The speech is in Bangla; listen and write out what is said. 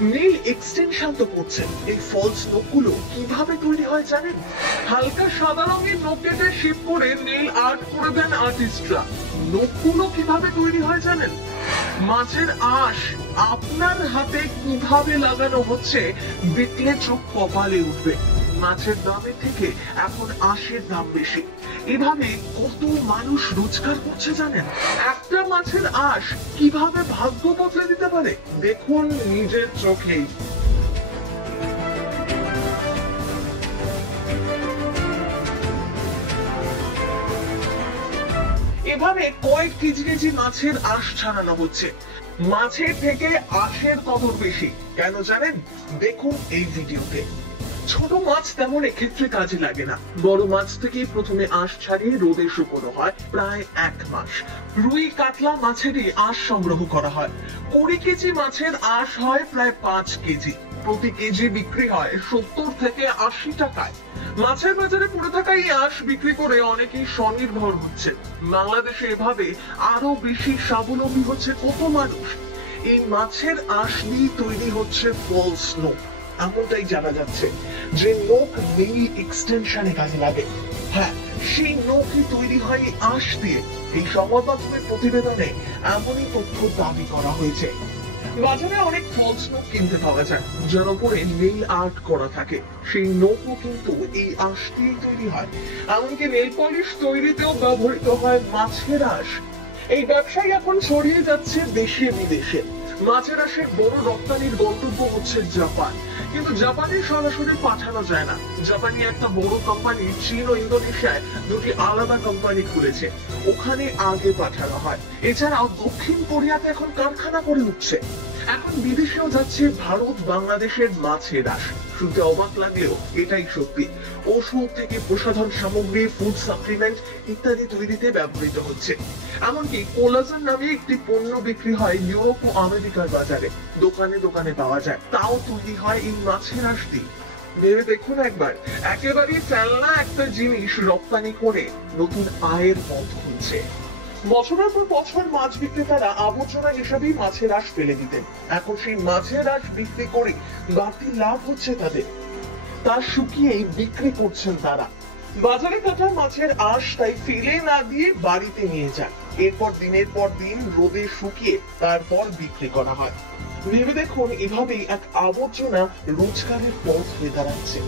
নেল এক্সটেনশন তো করছেন, এই ফলস নখগুলো কিভাবে তৈরি হয় জানেন? হালকা সাদা রঙের নখ কেটে শেপ করে নেল আর্ট করে দেন আর্টিস্টরা। নখগুলো কিভাবে তৈরি হয় জানেন? মাছের আঁশ আপনার হাতে কিভাবে লাগানো হচ্ছে দেখলে চোখ কপালে উঠবে। মাছের দামের থেকে এখন আঁশের দাম বেশি। এভাবে কত মানুষ রোজগার করছে জানেন? একটা মাছের আঁশ কিভাবে ভাগ্য বদলে দিতে পারে দেখুন নিজের চোখেই। এভাবে কয়েক কেজি কেজি মাছের আঁশ ছাড়ানো হচ্ছে। মাছের থেকে আঁশের কদর বেশি কেন জানেন? দেখুন এই ভিডিওতে। ছোট মাছ তেমন এক্ষেত্রে কাজে লাগে না। বড় মাছ থেকে প্রথমে আঁশ ছাড়িয়ে রোদে শুকনো হয় প্রায় 1 মাস। রুই কাতলা মাছেরই আঁশ সংগ্রহ করা হয়। 20 কেজি মাছের আঁশ হয় প্রায় 5 কেজি। প্রতি কেজি বিক্রি হয় 70 থেকে 80 টাকায়। মাছের বাজারে পড়ে থাকা এই আঁশ বিক্রি করে অনেকেই স্বনির্ভর হচ্ছে। বাংলাদেশে এভাবে আরো বেশি স্বাবলম্বী হচ্ছে কত মানুষ। এই মাছের আঁশ দিয়ে তৈরি হচ্ছে ফলস নখ। এমনটাই জানা যাচ্ছে যে নখ নেল এক্সটেনশনে কাজে লাগে। হ্যাঁ, সেই নখই তৈরি হয় এই আঁশ দিয়ে। এই সংবাদ মাধ্যমের প্রতিবেদনে এমনই তথ্য দাবি করা হয়েছে। বাজারে অনেক ফলস নখ কিনতে পাওয়া যায় যার উপরে নেল আর্ট করা থাকে। সেই নখও কিন্তু এই আঁশ দিয়ে তৈরি হয়। এমনকি নেল পলিশ তৈরিতেও ব্যবহৃত হয় মাছের আঁশ। এই ব্যবসায় এখন ছড়িয়ে যাচ্ছে দেশে বিদেশে। মাছের আঁশের বড় রপ্তানির গন্তব্য হচ্ছে জাপান, কিন্তু জাপানে সরাসরি পাঠানো যায় না। জাপানি একটা বড় কোম্পানি চীন ও ইন্দোনেশিয়ায় দুটি আলাদা কোম্পানি খুলেছে, ওখানে আগে পাঠানো হয়। এছাড়াও দক্ষিণ কোরিয়াতে এখন কারখানা করে উঠছে। এখন বিদেশেও যাচ্ছে ভারত বাংলাদেশের মাছের আঁশ। শুনতে অবাক লাগলেও এটাই সত্যি। ওষুধ থেকে প্রসাধন সামগ্রী, ফুড সাপ্লিমেন্ট ইত্যাদি তৈরিতে ব্যবহৃত হচ্ছে। এমনকি কোলাজেন নামে একটি পণ্য বিক্রি হয় ইউরোপ ও আমেরিকার বাজারে। দোকানে দোকানে পাওয়া যায়, তাও তৈরি হয় এই মাছের আঁশ দিয়ে। ভেবে দেখুন একবার, একেবারেই ফেলনা একটা জিনিস রপ্তানি করে নতুন আয়ের পথ খুলছে। বছরের পর বছর মাছ বিক্রেতারা আবর্জনা হিসাবেই মাছের আঁশ ফেলে দিতেন। এখন সেই মাছের আঁশ বিক্রি করে বাড়তি লাভ হচ্ছে তাদের। তা শুকিয়েই বিক্রি করছেন তারা। বাজারে কাটা মাছের আঁশ তাই ফেলে না দিয়ে বাড়িতে নিয়ে যান। এরপর দিনের পর দিন রোদে শুকিয়ে তারপর বিক্রি করা হয়। ভেবে দেখুন, এভাবেই এক আবর্জনা রোজগারের পথ হয়ে দাঁড়াচ্ছে।